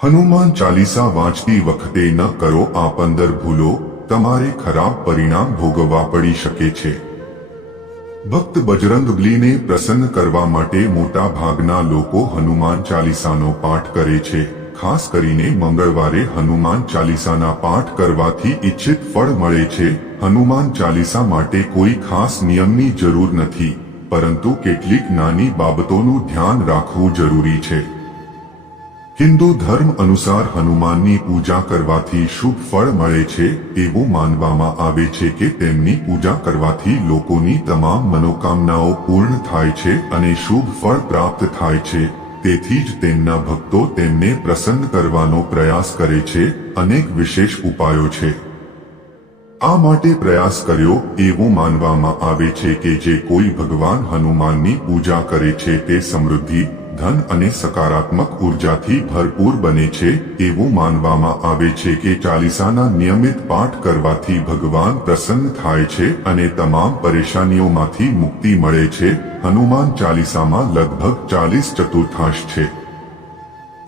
હનુમાન ચાલીસા વાંચતી વખતે ન કરો આ 15 ભૂલો, તમારે ખરાબ પરિણામ ભોગવવા પડી શકે છે। ભક્ત બજરંગબલીને પ્રસન્ન કરવા માટે મોટા ભાગના લોકો હનુમાન ચાલીસાનો પાઠ કરે છે। ખાસ કરીને મંગળવારે હનુમાન ચાલીસાના પાઠ કરવાથી ઇચ્છિત ફળ મળે છે। હનુમાન ચાલીસા માટે કોઈ ખાસ નિયમની જરૂર નથી, પરંતુ કેટલીક નાની બાબતોનું ધ્યાન રાખવું જરૂરી છે। હિન્દુ ધર્મ અનુસાર હનુમાનની પૂજા કરવાથી શુભ ફળ મળે છે। એવું માનવામાં આવે છે કે તેમની પૂજા કરવાથી લોકોની તમામ મનોકામનાઓ પૂર્ણ થાય છે અને શુભ ફળ પ્રાપ્ત થાય છે। તેથી જ તેમના ભક્તો તેમને પ્રસન્ન કરવાનો પ્રયાસ કરે છે। અનેક વિશેષ ઉપાયો છે આ માટે પ્રયાસ કર્યો। એવું માનવામાં આવે છે કે જે કોઈ ભગવાન હનુમાનની પૂજા કરે છે તે સમૃદ્ધિ, ધન અને સકારાત્મક ઉર્જાથી ભરપૂર બને છે। એવું માનવામાં આવે છે કે ચાલીસાના નિયમિત પાઠ કરવાથી ભગવાન પ્રસન્ન થાય છે અને તમામ પરેશાનીઓમાંથી મુક્તિ મળે છે। હનુમાન ચાલીસામાં લગભગ 40 ચતુર્થાંશ છે।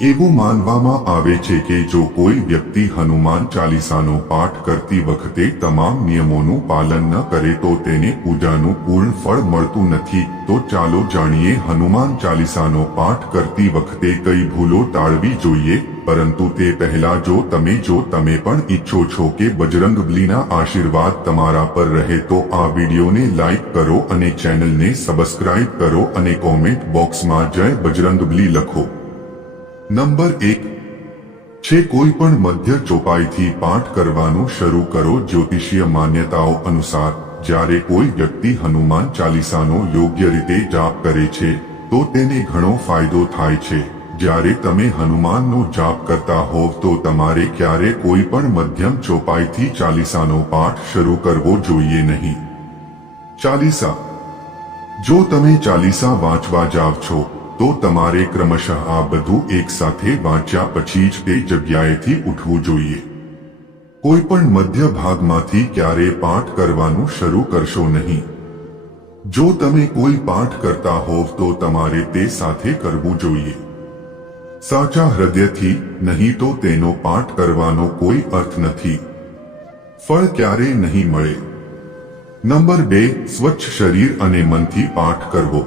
એવું માનવામાં આવે છે કે જો કોઈ વ્યક્તિ હનુમાન ચાલીસાનો પાઠ કરતી વખતે તમામ નિયમોનું પાલન ન કરે તો તેને પૂજાનું પૂર્ણ ફળ મળતું નથી। તો ચાલો જાણીએ હનુમાન ચાલીસાનો પાઠ કરતી વખતે કઈ ભૂલો ટાળવી જોઈએ। પરંતુ તે પહેલા જો તમે પણ ઈચ્છો છો કે બજરંગબલીના આશીર્વાદ તમારા પર રહે તો આ વિડીયોને લાઈક કરો અને ચેનલને સબસ્ક્રાઇબ કરો અને કોમેન્ટ બોક્સમાં જય બજરંગબલી લખો। નંબર 1 છે કોઈ પણ મધ્ય ચોપાઈથી પાઠ કરવાનું શરૂ કરો। જ્યોતિષીય માન્યતાઓ અનુસાર જ્યારે કોઈ વ્યક્તિ હનુમાન ચાલીસાનો યોગ્ય રીતે જાપ કરે છે તો તેને ઘણો ફાયદો થાય છે। જ્યારે તમે હનુમાનનો જાપ કરતા હોવ તો તમારે ક્યારે કોઈ પણ મધ્યમ ચોપાઈથી ચાલીસાનો પાઠ શરૂ કરવો જોઈએ નહીં। ચાલીસા જો તમે ચાલીસા વાંચવા જાવ છો તો તમારે ક્રમશઃ આ બધું એકસાથે વાંચ્યા પછી જ તે જગ્યાએથી ઉઠવું જોઈએ। કોઈ પણ મધ્ય ભાગમાંથી ક્યારે પાઠ કરવાનું શરૂ કરશો નહીં। જો તમે કોઈ પાઠ કરતા હોવ તો તમારે તે સાથે કરવું જોઈએ, સાચા હૃદયથી, નહીં તો તેનો પાઠ કરવાનો કોઈ અર્થ નથી। ફળ ક્યારેય નહીં મળે। નંબર 2 સ્વચ્છ શરીર અને મનથી પાઠ કરવો।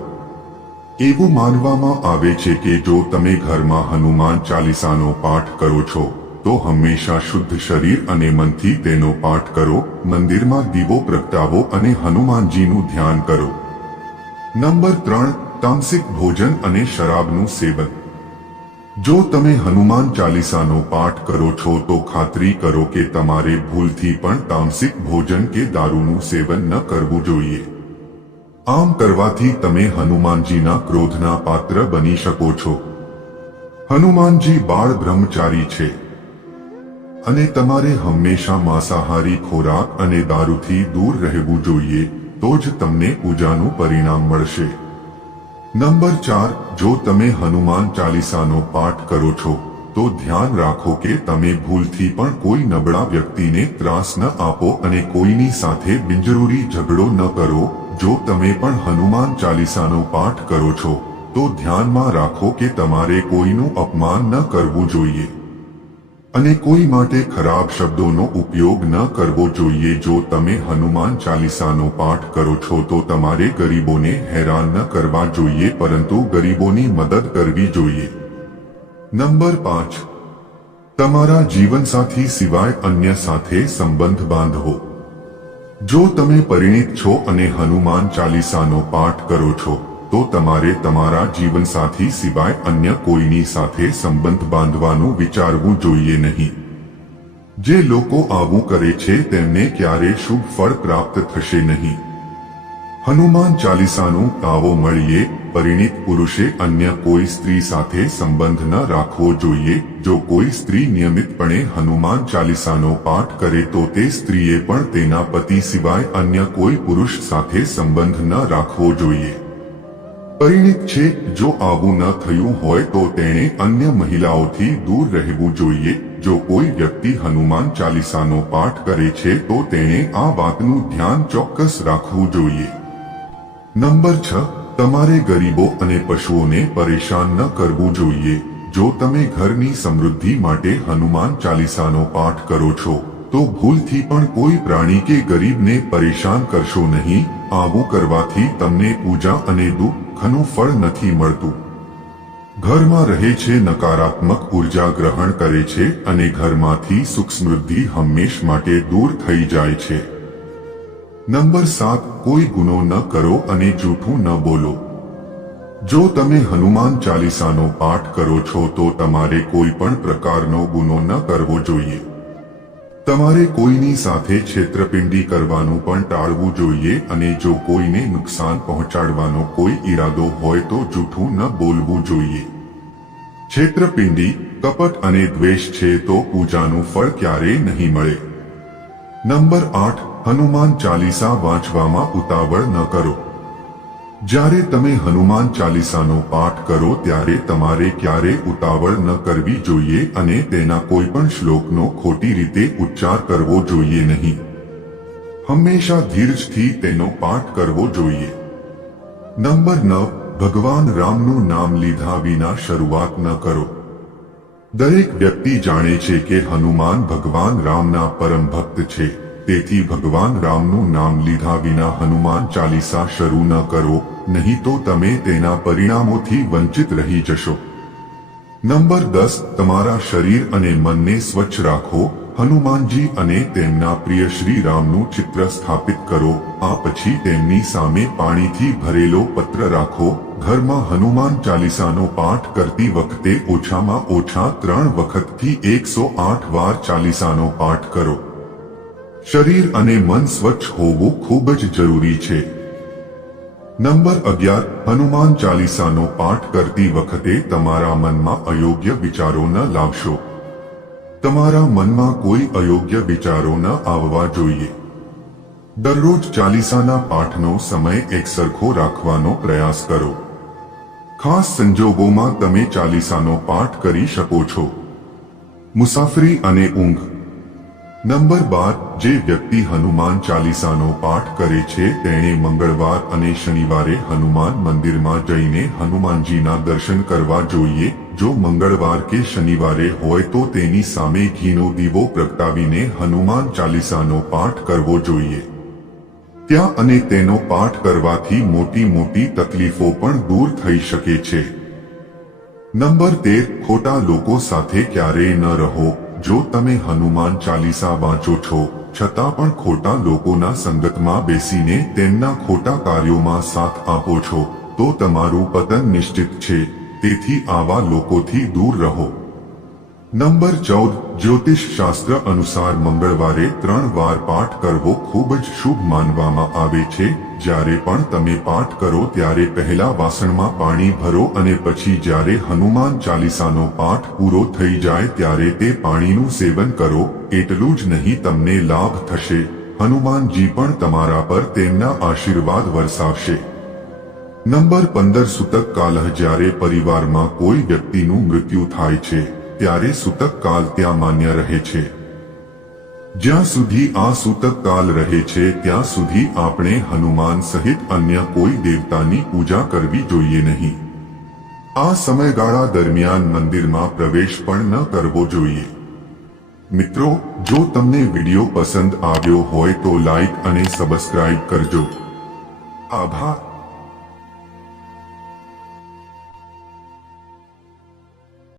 એવું માનવામાં આવે છે કે જો તમે ઘરમાં હનુમાન ચાલીસાનો પાઠ કરો છો તો હંમેશા શુદ્ધ શરીર અને મનથી તેનો પાઠ કરો। મંદિરમાં દીવો પ્રગટાવો અને હનુમાનજીનું ધ્યાન કરો। નંબર 3 તામસિક ભોજન અને શરાબનું સેવન। જો તમે હનુમાન ચાલીસાનો પાઠ કરો છો તો ખાતરી કરો કે તમારે ભૂલથી પણ તામસિક ભોજન કે દારૂનું સેવન ન કરવું જોઈએ। આમ કરવાથી તમે હનુમાનજીના ક્રોધના પાત્ર બની શકો છો। હનુમાનજી બાળ બ્રહ્મચારી છે અને તમારે હંમેશા માંસાહારી ખોરાક અને દારૂથી દૂર રહેવું જોઈએ, તો જ તમને પૂજાનું પરિણામ મળશે। નંબર 4 જો તમે હનુમાન ચાલીસાનો પાઠ કરો છો તો ધ્યાન રાખો કે તમે ભૂલથી પણ કોઈ નબળા વ્યક્તિને ત્રાસ ન આપો અને કોઈની સાથે બિનજરૂરી ઝઘડો ન કરો। જો તમે પણ હનુમાન ચાલીસાનો પાઠ કરો છો તો ધ્યાનમાં રાખો કે તમારે કોઈનું અપમાન ન કરવું જોઈએ અને કોઈ માટે ખરાબ શબ્દોનો ઉપયોગ ન કરવો જોઈએ। જો તમે હનુમાન ચાલીસાનો પાઠ કરો છો તો તમારે ગરીબોને હેરાન ન કરવા જોઈએ, પરંતુ ગરીબોની મદદ કરવી જોઈએ। નંબર 5 તમારા જીવનસાથી સિવાય અન્ય સાથે સંબંધ બાંધવો। જો તમે પરિણીત છો અને હનુમાન ચાલીસાનો પાઠ કરો છો તો તમારે તમારા જીવનસાથી સિવાય અન્ય કોઈની સાથે સંબંધ બાંધવાનું વિચારવું જોઈએ નહીં। જે લોકો આવું કરે છે તેમને ક્યારે શુભ ફળ પ્રાપ્ત થશે નહીં। હનુમાન ચાલીસાનું આવો મળીએ પરિણીત પુરુષે અન્ય કોઈ સ્ત્રી સાથે સંબંધ ન રાખવો જોઈએ। જો કોઈ સ્ત્રી નિયમિતપણે હનુમાન ચાલીસાનો પાઠ કરે તો તે સ્ત્રીએ પણ તેના પતિ સિવાય અન્ય કોઈ પુરુષ સાથે સંબંધ ન રાખવો જોઈએ। પરિણીત છે જો આવું ન થયું હોય તો તેણે અન્ય મહિલાઓથી દૂર રહેવું જોઈએ। જો કોઈ વ્યક્તિ હનુમાન ચાલીસાનો પાઠ કરે છે તો તેણે આ વાતનું ધ્યાન ચોક્કસ રાખવું જોઈએ। નંબર 6 તમારે ગરીબો અને પશુઓને પરેશાન ન કરવું જોઈએ। જો તમે ઘરની સમૃદ્ધિ માટે હનુમાન ચાલીસાનો પાઠ કરો છો તો ભૂલથી પણ કોઈ પ્રાણી કે ગરીબને પરેશાન કરશો નહીં. આવું કરવાથી તમને પૂજા અને દુઃખનું ફળ નથી મળતું. ઘરમાં રહે છે નકારાત્મક ઉર્જા ગ્રહણ કરે છે અને ઘરમાંથી સુખ સમૃદ્ધિ હંમેશ માટે દૂર થઈ જાય છે. નંબર 7, કોઈ ગુનો ન કરો અને જૂઠું ન બોલો. જો તમે હનુમાન ચાલીસાનો પાઠ કરો છો તો તમારે કોઈ પણ પ્રકારનો ગુનો ન કરવો જોઈએ. તમારે કોઈની સાથે છેતરપિંડી કરવાનું પણ ટાળવું જોઈએ અને જો કોઈને નુકસાન પહોંચાડવાનો કોઈ ઈરાદો હોય તો જૂઠું ન બોલવું જોઈએ. છેતરપિંડી, કપટ અને દ્વેષ છે તો પૂજાનું ફળ ક્યારેય નહીં મળે. નંબર 8, હનુમાન ચાલીસા વાંચવામાં ઉતાવળ ન કરો. જ્યારે તમે હનુમાન ચાલીસાનો પાઠ કરો ત્યારે તમારે ક્યારેય ઉતાવળ ન કરવી જોઈએ અને તેના કોઈ પણ શ્લોકનો ખોટી રીતે ઉચ્ચાર કરવો જોઈએ નહીં. હંમેશા ધીરજથી તેનો પાઠ કરવો જોઈએ. નંબર 9, ભગવાન રામનું નામ લીધા વિના શરૂઆત ન કરો. દરેક વ્યક્તિ જાણે છે કે હનુમાન ભગવાન રામના પરમ ભક્ત છે, તેથી ભગવાન રામનું નામ લીધા વિના હનુમાન ચાલીસા શરૂ ન કરો, નહીં તો તમે તેના પરિણામોથી વંચિત રહી જશો. નંબર 10, તમારા શરીર અને મનને સ્વચ્છ રાખો. હનુમાનજી અને તેમના પ્રિય શ્રી રામનું ચિત્ર સ્થાપિત કરો. આ પછી તેમની સામે પાણીથી ભરેલો પત્ર રાખો. ઘરમાં હનુમાન ચાલીસાનો પાઠ કરતી વખતે ઓછામાં ઓછા 3 વખતથી 108 વાર ચાલીસાનો પાઠ કરો. શરીર અને મન સ્વચ્છ હોવું ખૂબ જ જરૂરી છે. નંબર 11, હનુમાન ચાલીસાનો પાઠ કરતી વખતે તમારા મનમાં અયોગ્ય વિચારો ન લાવશો. તમારા મનમાં કોઈ અયોગ્ય વિચારો ન આવવા જોઈએ. દરરોજ ચાલીસાના પાઠનો સમય એકસરખો રાખવાનો પ્રયાસ કરો. ખાસ સંજોગોમાં તમે ચાલીસાનો પાઠ કરી શકો છો. મુસાફરી અને ઊંઘ. નંબર 12, જે વ્યક્તિ હનુમાન ચાલીસાનો પાઠ કરે છે તેણે મંગળવાર અને શનિવારે હનુમાન મંદિરમાં જઈને હનુમાનજીના દર્શન કરવા જોઈએ. જો મંગળવાર કે શનિવારે હોય તો તેની સામે ઘીનો દીવો પ્રગટાવીને હનુમાન ચાલીસાનો પાઠ કરવો જોઈએ. ત્યાં અને તેનો પાઠ કરવાથી મોટી મોટી તકલીફો પણ દૂર થઈ શકે છે. નંબર 13, ખોટા લોકો સાથે ક્યારેય ન રહો. જો તમે હનુમાન ચાલીસા વાંચો છો છતાં પણ ખોટા લોકોના સંગતમાં બેસીને તેમના ખોટા કાર્યોમાં સાથ આપો છો તો તમારું પતન નિશ્ચિત છે. તેથી આવા લોકોથી દૂર રહો. નંબર 14, જ્યોતિષ શાસ્ત્ર અનુસાર મંગળવારે 3 વાર પાઠ કરવો ખૂબ જ શુભ માનવામાં આવે છે. જ્યારે પણ તમે પાઠ કરો ત્યારે પહેલા વાસણમાં પાણી ભરો અને પછી જ્યારે હનુમાન ચાલીસાનો પાઠ પૂરો થઈ જાય ત્યારે તે પાણીનું સેવન કરો. એટલું જ નહીં, તમને લાભ થશે. હનુમાનજી પણ તમારા પર તેમના આશીર્વાદ વરસાવશે. નંબર 15, સૂતક કાલ. જ્યારે પરિવારમાં કોઈ વ્યક્તિનું મૃત્યુ થાય છે ત્યારે સૂતક કાલ ત્યાં માન્ય રહે છે. જ્યાં સુધી આ સૂતક કાલ રહે છે ત્યાં સુધી આપણે હનુમાન સહિત અન્ય કોઈ દેવતાની પૂજા કરવી જોઈએ નહીં. આ સમયગાળા દરમિયાન મંદિરમાં પ્રવેશ પણ ન કરવો જોઈએ. મિત્રો, જો તમને વિડીયો પસંદ આવ્યો હોય તો લાઈક અને સબસ્ક્રાઇબ કરજો. આભાર.